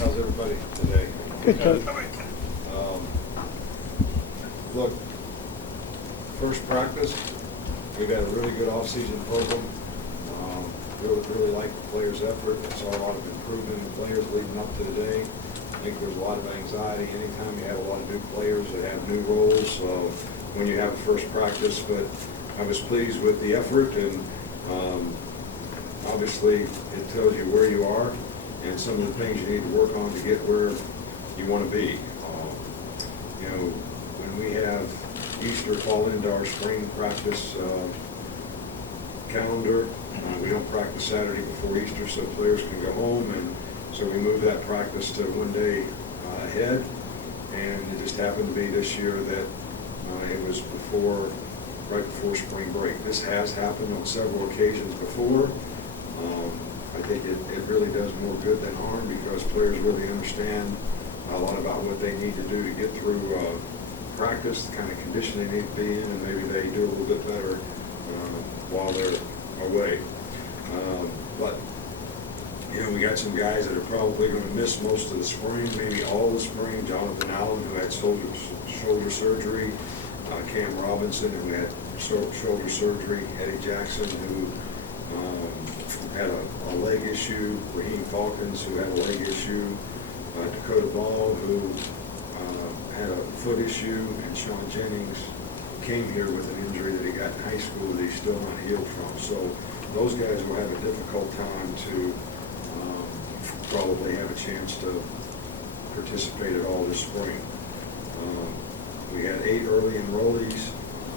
How's everybody today? Good, Coach. Look, first practice, we've had a really good off-season program. Really like the players' effort. I saw a lot of improvement in the players leading up to today. I think there's a lot of anxiety anytime you have a lot of new players that have new roles when you have a first practice. But I was pleased with the effort, and obviously it tells you where you are and some of the things you need to work on to get where you want to be. You know, when we have Easter fall into our spring practice calendar, we don't practice Saturday before Easter so players can go home, and so we moved that practice to one day ahead, and it just happened to be this year that it was right before spring break. This has happened on several occasions before. I think it really does more good than harm because players really understand a lot about what they need to do to get through practice, the kind of condition they need to be in, and maybe they do a little bit better while they're away. But, you know, we got some guys that are probably going to miss most of the spring, maybe all the spring. Jonathan Allen, who had shoulder surgery, Cam Robinson, who had shoulder surgery, Eddie Jackson, who had a leg issue, Raheem Falcons, who had a leg issue, Dakota Ball, who had a foot issue, and Sean Jennings came here with an injury that he got in high school that he's still not healed from. So those guys will have a difficult time to probably have a chance to participate at all this spring. We had 8 early enrollees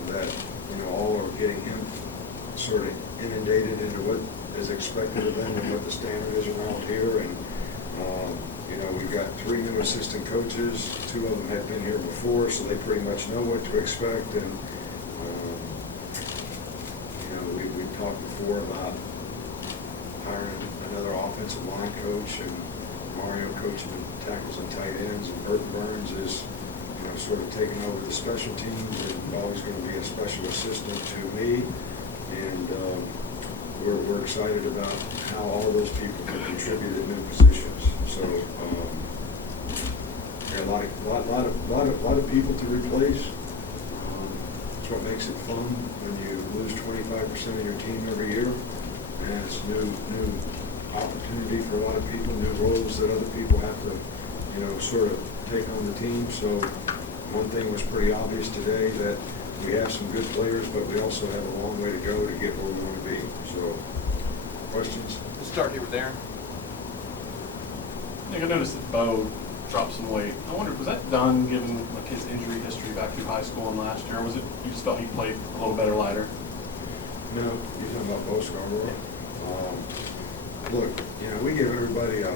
that, you know, all are getting sort of inundated into what is expected of them and what the standard is around here. And you know, we've got 3 new assistant coaches. 2 of them have been here before, so they pretty much know what to expect. And you know, we talked before about hiring another offensive line coach, and Mario coaching tackles and tight ends, and Burton Burns is, you know, sort of taking over the special teams and always going to be a special assistant to me. And we're excited about how all those people can contribute in new positions. So a lot of people to replace. It's what makes it fun when you lose 25% of your team every year, and it's new opportunity for a lot of people, new roles that other people have to, you know, sort of take on the team. So one thing was pretty obvious today, that we have some good players, but we also have a long way to go to get where we want to be. So, questions? We'll start here with Aaron. I noticed that Bo dropped some weight. I wonder, was that done given like his injury history back through high school and last year, or was it you just felt he played a little better lighter? No, you're talking about Bo Scarborough. Look, you know, we give everybody a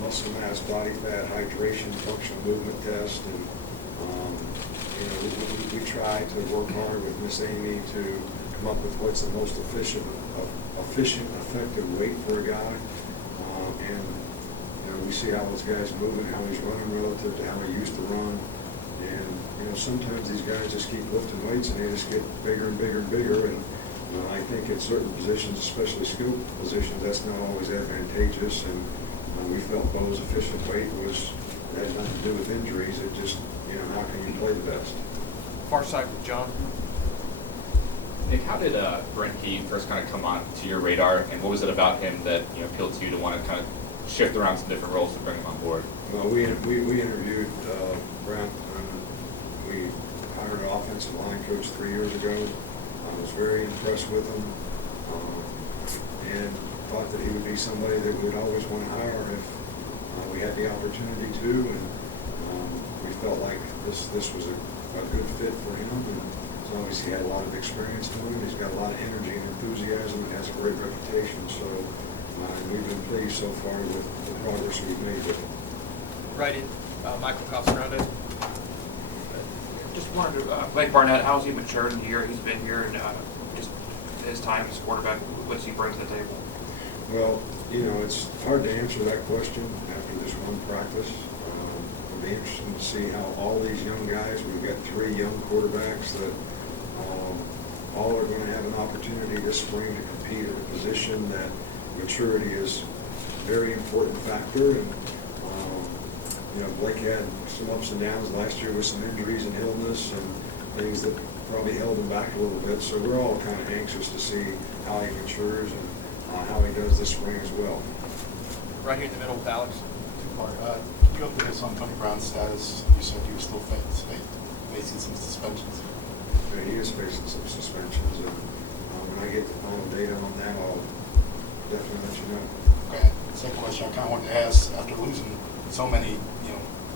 muscle mass, body fat, hydration, functional movement test, and you know, we try to work hard with Miss Amy to come up with what's the most efficient, effective weight for a guy. And you know, we see how this guy's moving, how he's running relative to how he used to run. And you know, sometimes these guys just keep lifting weights and they just get bigger and bigger and bigger. And I think in certain positions, especially skill positions, that's not always advantageous. And we felt Bo's efficient weight had nothing to do with injuries. It just, you know, how can you play the best? Far side with John. Nick, how did Brent Key first kind of come on to your radar, and what was it about him that, you know, appealed to you to want to kind of shift around some different roles to bring him on board? Well, we interviewed Brent. We hired an offensive line coach 3 years ago. I was very impressed with him, and thought that he would be somebody that we would always want to hire if we had the opportunity to. And we felt like this was a good fit for him. And he's obviously had a lot of experience doing it. He's got a lot of energy and enthusiasm and has a great reputation. So we've been pleased so far with the progress we've made with him. Right in, Michael Casagrande. Just wanted to, Blake Barnett, how's he matured in the year he's been here, and just his time as quarterback, what does he bring to the table? Well, you know, it's hard to answer that question after this one practice. It'll be interesting to see how all these young guys, we've got 3 young quarterbacks that all are going to have an opportunity this spring to compete in a position that maturity is a very important factor. And you know, Blake had some ups and downs last year with some injuries and illness and things that probably held him back a little bit. So we're all kind of anxious to see how he matures and how he does this spring as well. Right here in the middle with Alex. Two-part. You updated us on Tony Brown's status. You said he was still facing some suspensions. But he is facing some suspensions, and when I get the final data on that, I'll definitely let you know. Okay. Second question I kind of wanted to ask, after losing so many,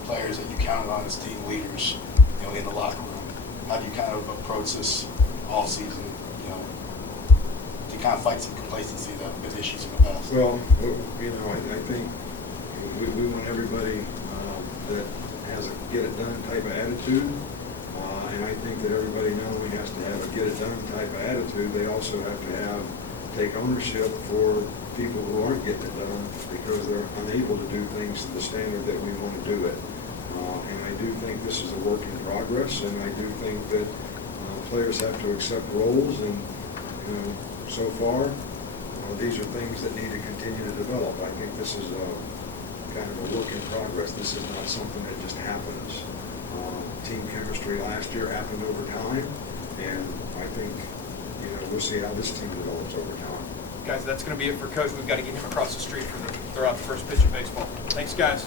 players that you counted on as team leaders, in the locker room, how do you kind of approach this all season? Do you kind of fight some complacency that have been issues in the past? Well, I think we want everybody that has a get-it-done type of attitude, and I think that everybody not only has to have a get-it-done type of attitude, they also have to take ownership for people who aren't getting it done because they're unable to do things to the standard that we want to do it. And I do think this is a work in progress, and I do think that players have to accept roles, and so far, these are things that need to continue to develop. I think this is kind of a work in progress. This is not something that just happens. Team chemistry last year happened over time, and I think we'll see how this team develops over time. Guys, that's going to be it for Coach. We've got to get him across the street for throw out the first pitch of baseball. Thanks, guys.